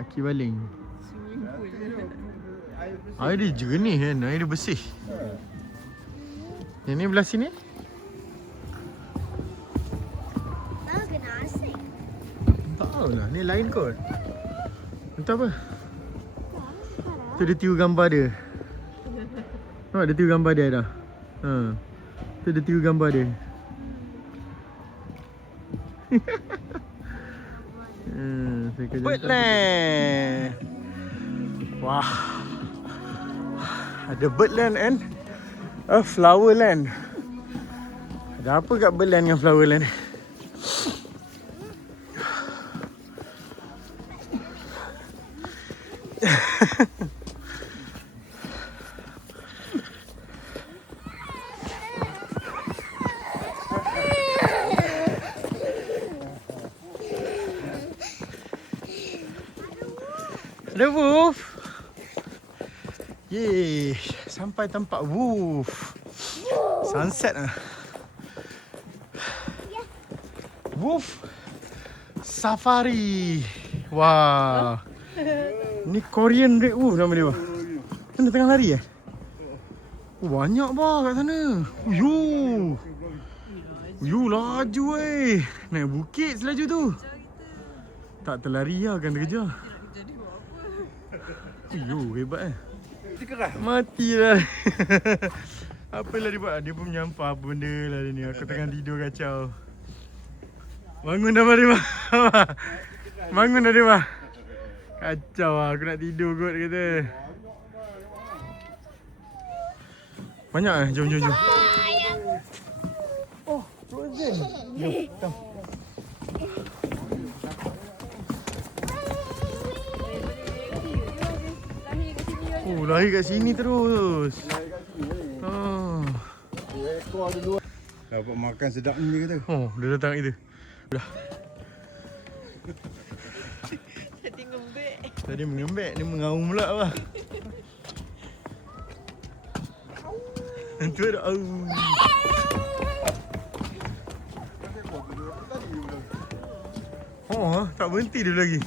Aki baling. Swimming pool je. Air bersih. Air dia jernih kan? Air dia bersih. Yang ni belah sini? Tak kena asing. Tak tahulah. Ni lain kot. Entah apa. Tu dia tiru gambar dia. Nampak dia tiru gambar dia dah. Tu dia tiru gambar dia. Birdland. Wah. Ada birdland and a flowerland. Ada apa kat birdland dengan flowerland? Ada wolf. Yeay, sampai tempat wolf. Sunset ah. Wolf Safari. Wah. Ni Korean Red Wolf nama dia. Kan dia tengah lari Banyak bah kat sana. Yo. Laju naik bukit selaju tu. Tak terlari lah kan terkejar. Hebat Dia keras. Matilah. Apalah dia buat? Dia pun menyampah apa benda lah dia ni. Aku tengah tidur kacau. Bangun dah Marima. Bangun dah Marima. Kacau lah. Aku nak tidur kot dia kata. Banyak Jom. Oh, frozen. Jom, come. Oh, lari kat sini terus. Ekor ada dua. Dapat makan sedap ni kata. Oh, dia datang kita. Dah. Tadi ngembek. Tadi mengembek, ni mengaum pula lah. Tu ada au. Oh, tak berhenti dia lagi.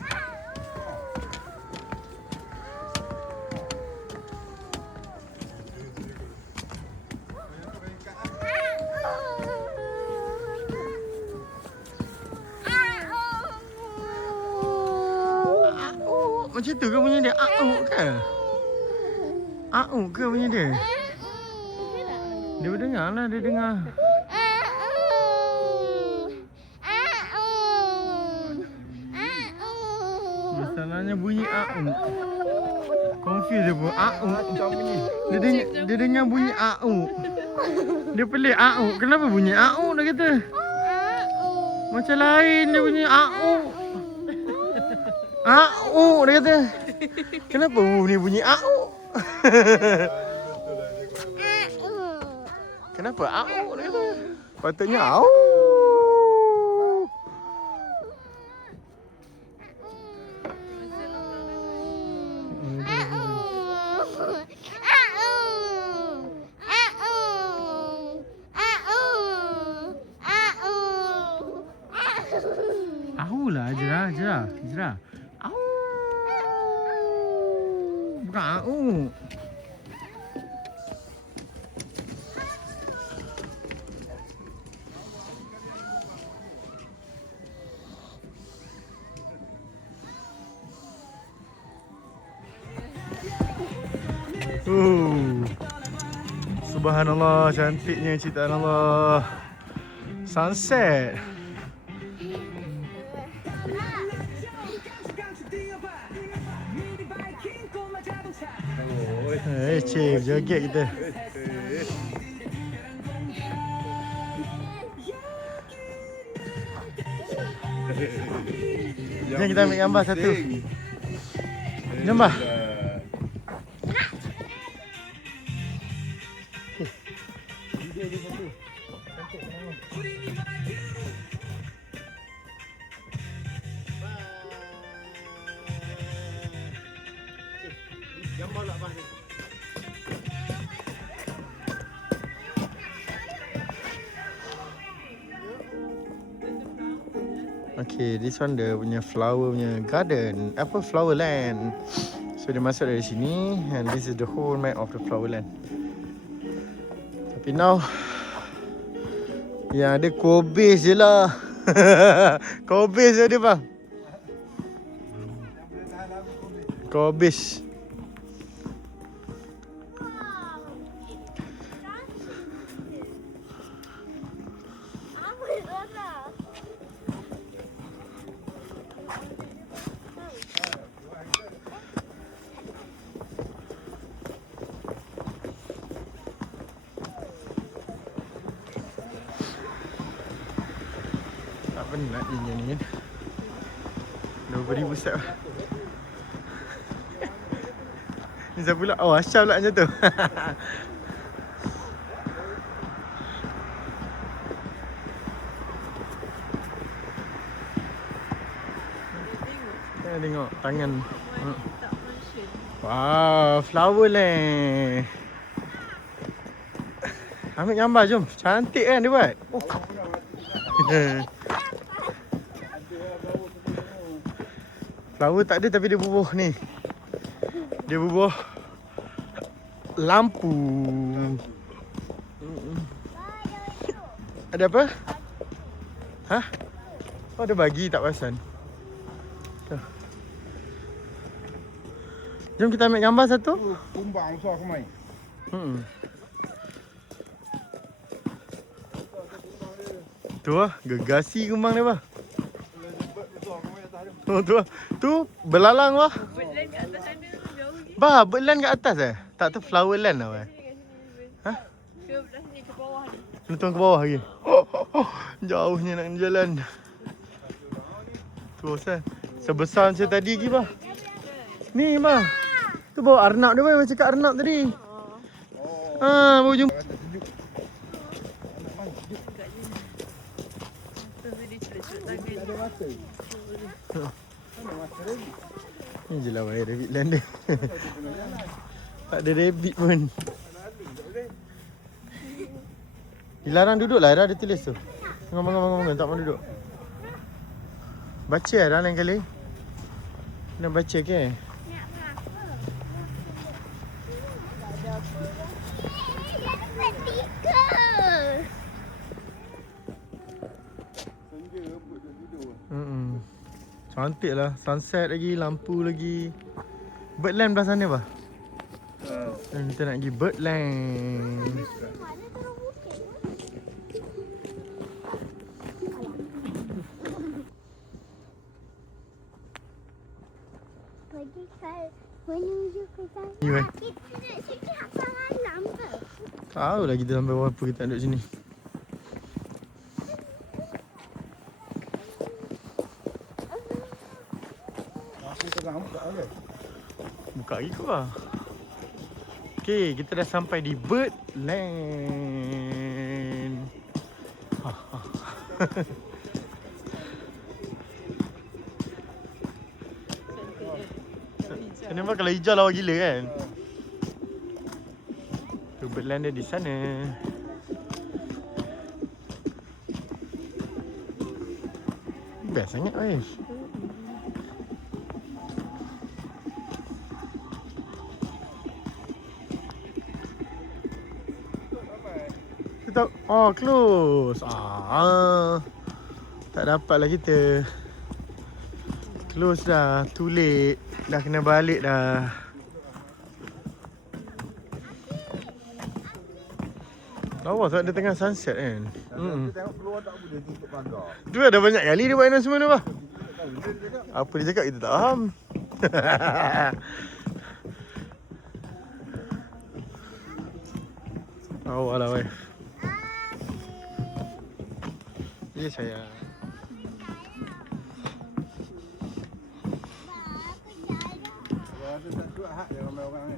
Macam tu ke bunyi dia? Au ke? Au ke bunyi dia? Dia dengar lah, dia dengar. Masalahnya bunyi au. Confuse dia pun. Au. Dia dengar bunyi au. Dia pelik au. Kenapa bunyi au dia kata? Macam lain dia bunyi au. Au dia kata. Kenapa bunyi au? Kenapa au dia kata? Patutnya au. Au lah, Jera. Au. Bukan au. Subhanallah, cantiknya ciptaan Allah. Sunset. Cik, joget kita. Jom kita ambil gambar satu. Jom bah. Gambar lah bang. Okay, this one dia punya flower punya garden. Apa? Flower land. So dia masuk dari sini and this is the whole map of the flower land. Tapi now yang ada kobis je lah. Kobis je dia bang. Kobis. Tak penat dia ni kan. Nobody pusat. Ni siapa pula? Oh, Asyaf pula macam tu. Tengok tangan. Wow, flower land. Ambil gambar jom. Cantik kan dia buat? Oh. Flower tak ada tapi dia bubuh ni. Dia bubuh lampu. Ada apa? Hah? Oh, dia bagi tak perasan. Jom kita ambil gambar satu. Tu kumbang besar aku main. Tu lah, gegasi kumbang dia bah. Oh tu lah. Tu belalang bah. Birdland kat atas sana jauh lagi. Bah, birdland kat atas Tak tu flowerland lah bah. Hah? Ke belah sini ke bawah ni. Kena turun ke bawah lagi. Jauhnya nak jalan. Tu San. Sebesar macam tadi lagi bah. Ni bah. Tu bawa arnab dia bah, macam kat arnab tadi. Bawa jumpa. Dia celut-celut tangan. Ada masa. Ni je lah wire rabbit land dia. Tak ada rabbit pun. Dilarang duduk lah, Era ada tulis tu. Bangun, tak mau duduk. Baca lah lain kali. Kena baca ke? Nak berapa? Dia dapat 3. Senja rebut dia tidur. Cantik lah, sunset lagi, lampu lagi. Birdland belah sana bah. Dan kita nak pergi Birdland. Mana terus bukit tu? Pergi ke menuju ke sana. Ni, weh. Kita duduk sini apa malam ke? Tahu lah kita sampai berapa kita nak duduk sini. Aku tengah buka ke? Buka lagi kot lah. Okay, kita dah sampai di Birdland. Kenapa kalau hijau lawa gila kan? Tu Birdland dia di sana. Best sangat guys. Kita close. Tak dapat lah kita. Close dah, too late. Dah kena balik dah. Lawa sebab dia tengah sunset kan. Dia tengok keluar tak boleh tutup pagar. Tu dah banyak kali dia buat announcement tu bah. Apa dia cakap kita tak faham. Awak lah wife. Ya sayang. Rasa tak kuat hak dia ramai orang ni.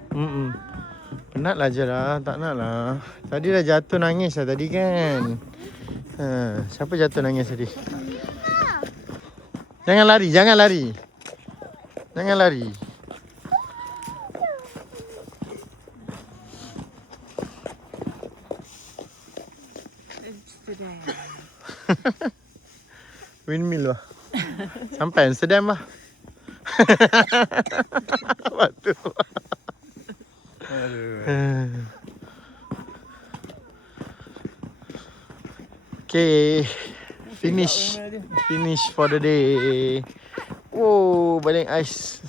Penat lah je lah, tak nak lah. Tadi dah jatuh nangis lah tadi kan. Siapa jatuh nangis tadi? Jangan lari, jangan lari. Jangan lari. Windmill lah. Sampai Amsterdam lah. Waktu. Okay. Finish for the day. Whoa, balik ais.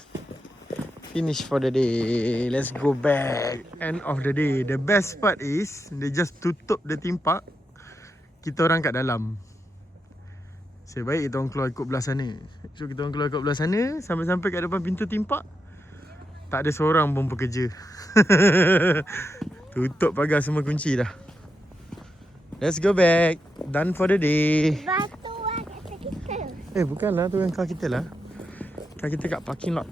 Finish for the day. Let's go back. End of the day. The best part is they just tutup the theme park. Kita orang kat dalam. Sebaik kita orang keluar ikut belah sana. So kita orang keluar ikut belah sana, sampai-sampai kat depan pintu theme park, tak ada seorang pun bekerja. Tutup pagar, semua kunci dah. Let's go back. Done for the day. Batu lah kat kita. Bukanlah, tu yang car kita lah. Car kita kat parking lot.